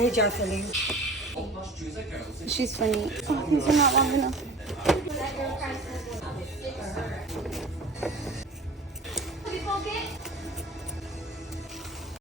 Hey, Jocelyn. She's funny. Oh, these are not long enough.